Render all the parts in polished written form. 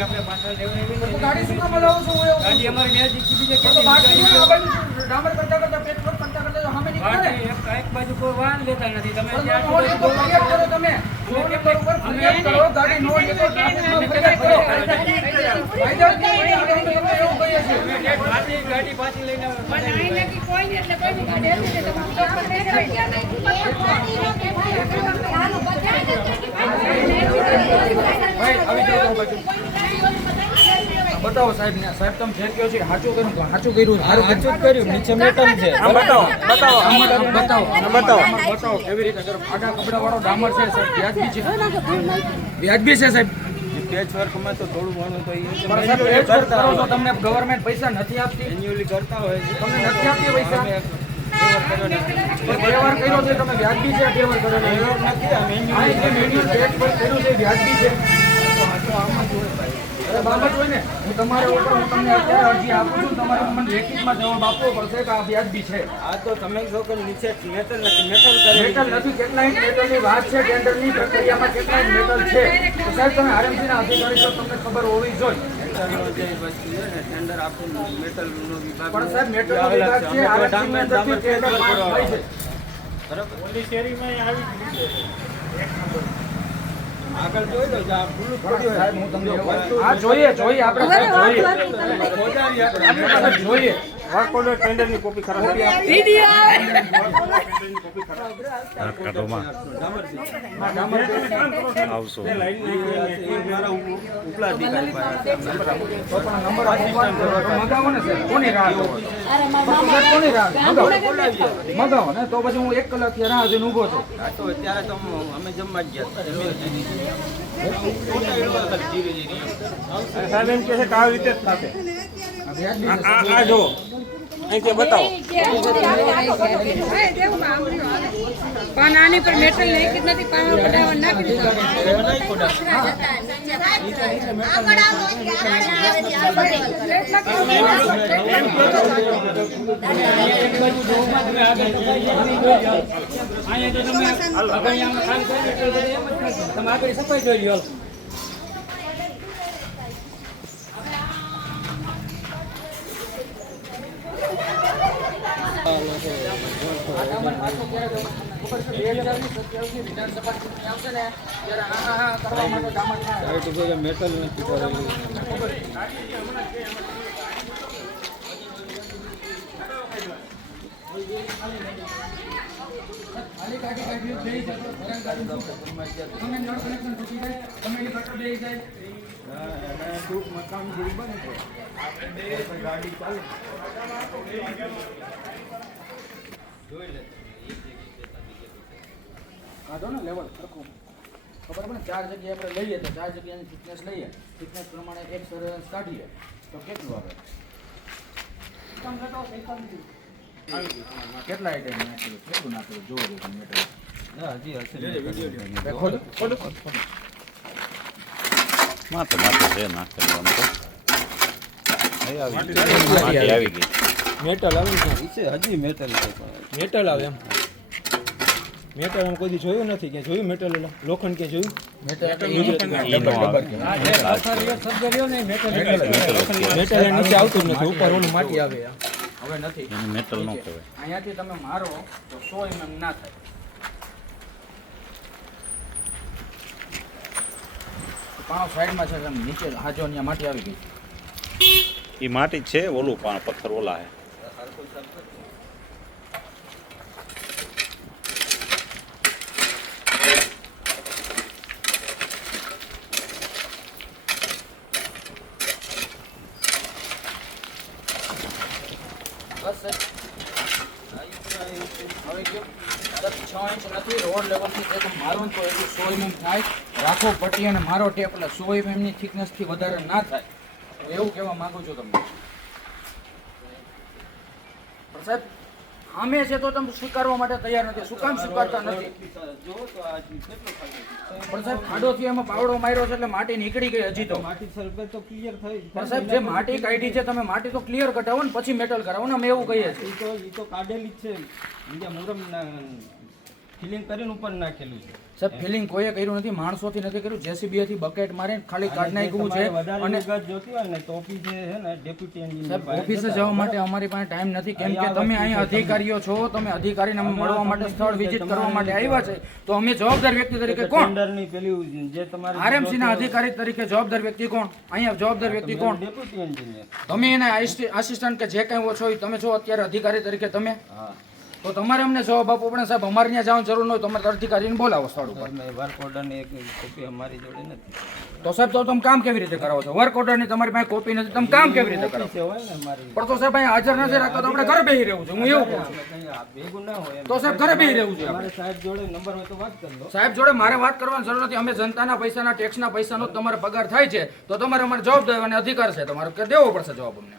ગાડી આપણે પાછળ લેવડાવી તો ગાડી શું કામ લાવો છો? ગાડી અમારી મેજી કીધી છે તો બાકી આ બાજુ ડામર કરતા કરતા પેટ્રોલ કરતા કરતા તો સામે નીકળે ને. એક બાજુ કોઈ વાહન લેતા નથી તમે પણ ત્યાં નો લે તો ફરિયાદ કરો તમે. નો લે બરોબર ફરિયાદ કરો. ગાડી નો લે તો ટ્રાફિકમાં ફરિયાદ કરો. કાયદા કેવી રીતે આપણે એવું કહીએ છીએ. ગાડી પાછી લઈને બતાવો સાહેબ ને. સાહેબ તમે જે કહો છો સાચું કર્યું તો સાચું કર્યું સાચું કર્યું. નીચે મેટલ છે. બતાવો બતાવો કેવી રીતે કરો. આડા કપડા વાળો ડામર છે સાહેબ. વ્યાજબી છે. વ્યાજબી છે સાહેબ. પેચ વર્કમાં તો થોડું ઘણું તો પણ સાહેબ પેચ વર્ક કરો છો તમને ગવર્મેન્ટ પૈસા નથી આપતી. મેન્યુઅલી કરતા હોય છે. તમને નથી આપતી પૈસા. વ્યવહાર કર્યો છે તમે વ્યાજબી છે. વ્યવહાર કર્યો નથી આ હા, એટલે મેન્યુઅલ પેચ વર્ક કર્યું છે વ્યાજબી છે. અરે બાબત હોય ને હું તમારા ઉપર હું તમને અત્યારે અરજી આપું છું. તમારે મને લેખિતમાં જવાબ આપવો પડશે કે આ વ્યાજબી છે. આ તો તમે જો કે નીચે મેટલ નથી મેટલ કરે મેટલ નથી. કેટલાય મેટલની વાત છે. ટેન્ડરની પ્રક્રિયામાં કેટલાય મેટલ છે. તો સાહેબ તમે આરએમસીના અધિકારી છો તમને ખબર હોવી જોઈએ. ટેન્ડરનો જે વસ્તુ છે ને ટેન્ડર આપણું મેટલનો વિભાગ પણ સાહેબ મેટલનો વિભાગ છે. આરએમસીની અંદરથી ટેન્ડર પાસ થાય છે. બરાબર ઓલી શેરીમાં આવી આગળ જોઈ લો આ ફૂલ થોડી સાહેબ હું તમને આ જોઈએ આપણે સાહેબ જોઈએ. વાકોડો ટેન્ડરની કોપી ખરાબ આવશો મારા ઉપલા અધિકારી પાસે તો પણ નંબર મગાવો ને સાહેબ. કોની રાહ જોવો છો? કોની રાહ મગાવો ને તો પછી હું 1 કલાકથી રાહ જોઈને ઊભો છું. આ તો અત્યારે તો અમે જમવા જ ગયા સાહેબ એમ કહે છે કે આવી રીતે જ થશે આ જો અહીંથી બતાવો પણ આની પર મેટલ નાખી જ નથી. પાવર પડાવવા નાખી દીધો. અહીંયા તો તમે આગળ ખાલી તમે આગળ સફાઈ જોઈ લો. મેટલ નથી કરેલું ટૂંકમાં કામ જેવું બને છે ગાડી ચાલે કાઢો ને લેવલ સરખું. ખબર પડે ને 4 જગ્યાએ આપણે લઈએ તો 4 જગ્યાની ફિટનેસ લઈએ. ફિટનેસ પ્રમાણે એક સરેરાશ કાઢીએ તો કેટલું આવે? કેટલા આઈટમ નાખેલું કેટલું નાખેલું જોવો જો મેટર. હજી હશે ખોલો માથે છે નાખેલું આમ તો માટી આવી ગઈ. મેટલ આવી છે હજી મેટલ મેટલ આવે એમ. મેટલ આમ કોઈ દી જોયું નથી કે જોયું મેટલ લોખંડ કે જોયું ઈ નો આવે. મેટલ નીચે આવતું જ નથી. ઉપર ઓલું માટી આવે. હવે નથી. એને મેટલ નો કહેવાય. અહીંયાથી તમે મારો તો 100 mm ના થાય. પાણો સાઈડમાં છે એમ નીચે હાજો અહીંયા માટી આવી ગઈ. એ માટી જ છે ઓલું પથ્થર ઓલા હે. બસ હવે ગયો 6 ઇંચ નથી. રોડ લેવલથી એક મારો તો એટલું 100 mm થાય. રાખો પટ્ટી અને મારો ટેપ એટલે 100 mm ની થિકનેસથી વધારે ના થાય. એવું કહેવા માંગુ છું તમને. પણ સાહેબ સામે છે તો તમે સ્વીકારવા માટે તૈયાર નથી. શું કામ સ્વીકારતા નથી? પણ સાહેબ ખાડો થયો એમાં પાવડો માર્યો છે એટલે માટી નીકળી ગઈ હજી તો. માટી સર્વે તો ક્લિયર થઈ પણ સાહેબ જે માટી કાઢી છે તમે માટી તો ક્લિયર કઢાવો ને પછી મેટલ કરાવો ને અમે એવું કહીએ છીએ. ઈ તો કાઢેલી જ છે બીજા મુરમ ફિલિંગ કરીને ઉપર નાખેલું છે સાહેબ ફિલિંગ કોઈએ કર્યું નથી, માણસોથી નથી કર્યું, જેસીબી થી બકેટ મારીને ખાલી કાઢ નાખ્યું છે. અને વિગત જોતી હોય ને તો ઓફિસે છે ને ડેપ્યુટી સાહેબ એન્જિનિયર ઓફિસે જવા માટે અમારી પાસે ટાઈમ નથી, કેમ કે તમે અહીંયા અધિકારીઓ છો, તમે અધિકારીને અમે મળવા માટે સ્થળ વિઝિટ કરવા માટે આવ્યા છે, તો અમે જવાબદાર વ્યક્તિ તરીકે કોણ? ટેન્ડરની પેલી જે તમારે આરએમસી ના અધિકારી તરીકે જવાબદાર વ્યક્તિ કોણ? અહીંયા જવાબદાર વ્યક્તિ કોણ? ડેપ્યુટી એન્જિનિયર તમે એના આસિસ્ટન્ટ કે જે કાંઈ છો એ તમે છો અત્યારે અધિકારી તરીકે તમે, હા તો તમારે અમને જવાબ આપવો પડે. સાહેબ અમારે ત્યાં જવાની જરૂર ન હોય તો અમારે અધિકારીને બોલાવો સ્થળ ઉપર. તમે વર્ક ઓર્ડરની એક કોપી અમારી જોડે નથી તો સાહેબ તો તમે કામ કેવી રીતે કરાવો છો? વર્ક ઓર્ડરની તમારી પાસે કોપી નથી, તમે કામ કેવી રીતે કરાવો? ઓફિસે હોય ને મારી પણ તો સાહેબ અહીંયા હાજર નથી રાખતા તો આપણે ઘરે બેસી રહેવું છે, હું એવું કહું છું. કંઈ આ ભેગું ના હોય એમ. તો સાહેબ ઘરે બેસી રહેવું છે આપણે. તમારે સાહેબ જોડે નંબર હોય તો વાત કરી લો સાહેબ જોડે મારે વાત કરવાની જરૂર નથી, અમે જનતાના પૈસાના ટેક્સના પૈસાનો જ તમારે પગાર થાય છે, તો તમારે અમારે જવાબ દેવાનો અને અધિકાર છે તમારો કે દેવો પડશે જવાબ અમને.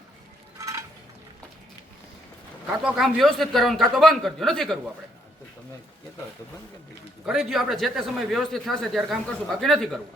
કાં તો કામ વ્યવસ્થિત કરવાનું, કાં તો બંધ કરી દો, નથી કરવું આપણે. તો તમે કહેતા હોય તો બંધ કરી દીધું કરી દો આપણે, જે તે સમય વ્યવસ્થિત થશે ત્યારે કામ કરશું, બાકી નથી કરવું.